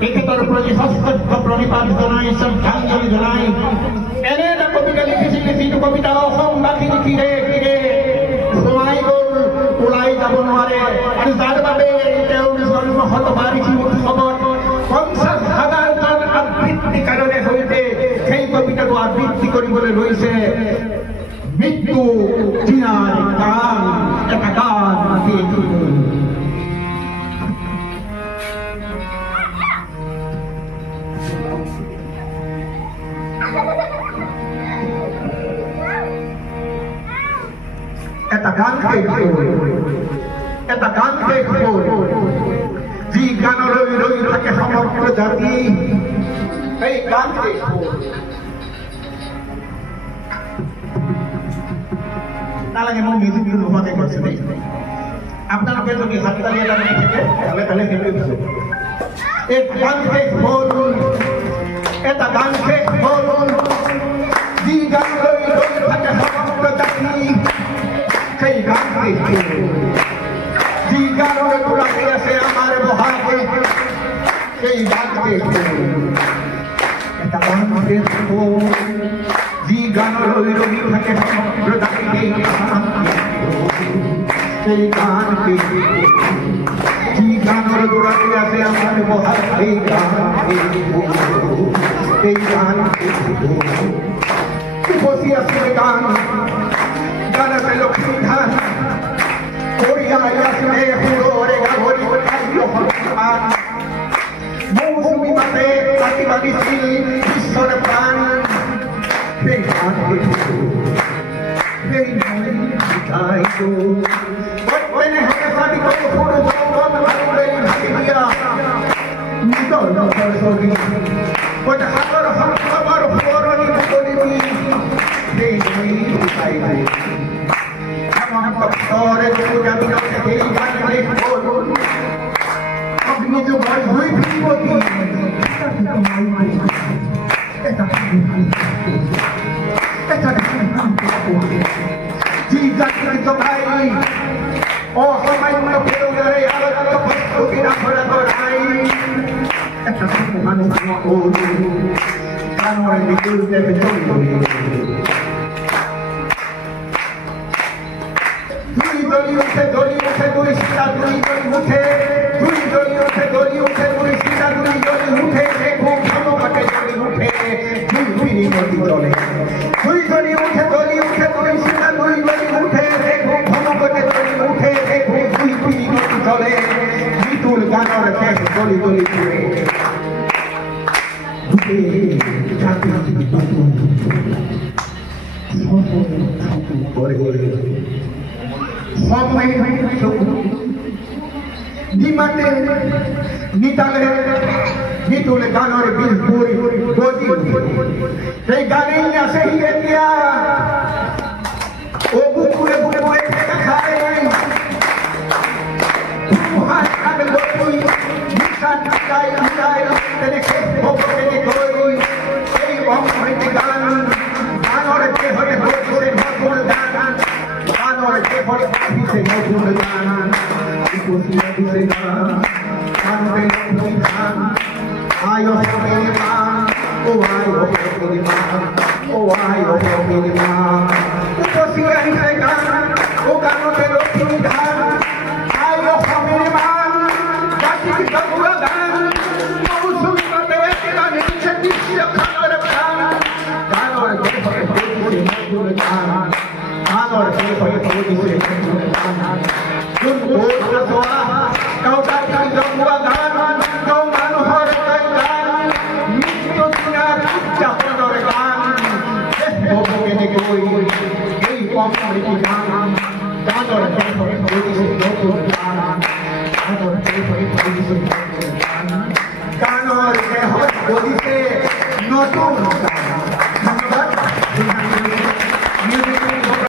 তেখেতৰ প্ৰতি সশ্ৰদ্ধ প্ৰণিপাত জনাই শ্ৰদ্ধাঞ্জলি জনাই এনে এটা কবিতা লিখিছিল যিটো কবিতা অসমবাসীৰ তীৰে তীৰে সোমাই গ'ল ওলাই যাব নোৱাৰে আৰু যাৰ বাবে তেওঁৰ জন্ম শতবাৰ্ষিকী উৎসৱত 50,000 জন আবৃত্তিকাৰৰে সৈতে সেই কবিতাটো আবৃত্তি কৰিবলৈ লৈছে মৃত্যু দিনাৰ গান এটা গান এটা গান যি গানলৈ ৰৈ থাকে সমগ্ৰ জাতি এই গান নালাগে মই মিউজিকটো নোহোৱাকে কৈছো দেই আপোনালোকে যদি হাততালি এটা দি থাকে তাহলে তাহলে সেইটো দিছো এই গান শেষ হ'ল এটা গান শেষ হ'ল যি গানলৈ ৰৈ থাকে সমগ্ৰ জাতি সেই গান শেষ হ'ল যি গানৰ তোলাতে আছে আমাৰ বহাগে সেই গান শেষ হ'ল এটা গান শেষ হ'ল যি গানলৈ ৰৈ থাকে সমগ্ৰ জাতি সেই গান শেষ হ'ল যি গানৰ তোলাতে আছে আমাৰ বহাগ সেই গান শেষ হ'ল সেই গান শেষ হ'ল বসি আছে গান গানতে লক্ষ্মী ধান মৌসুমী মাতে কাটি বাগিছিল বিশ্বৰ প্ৰাণ সেই গান Ganon, que hoy dice, no tú.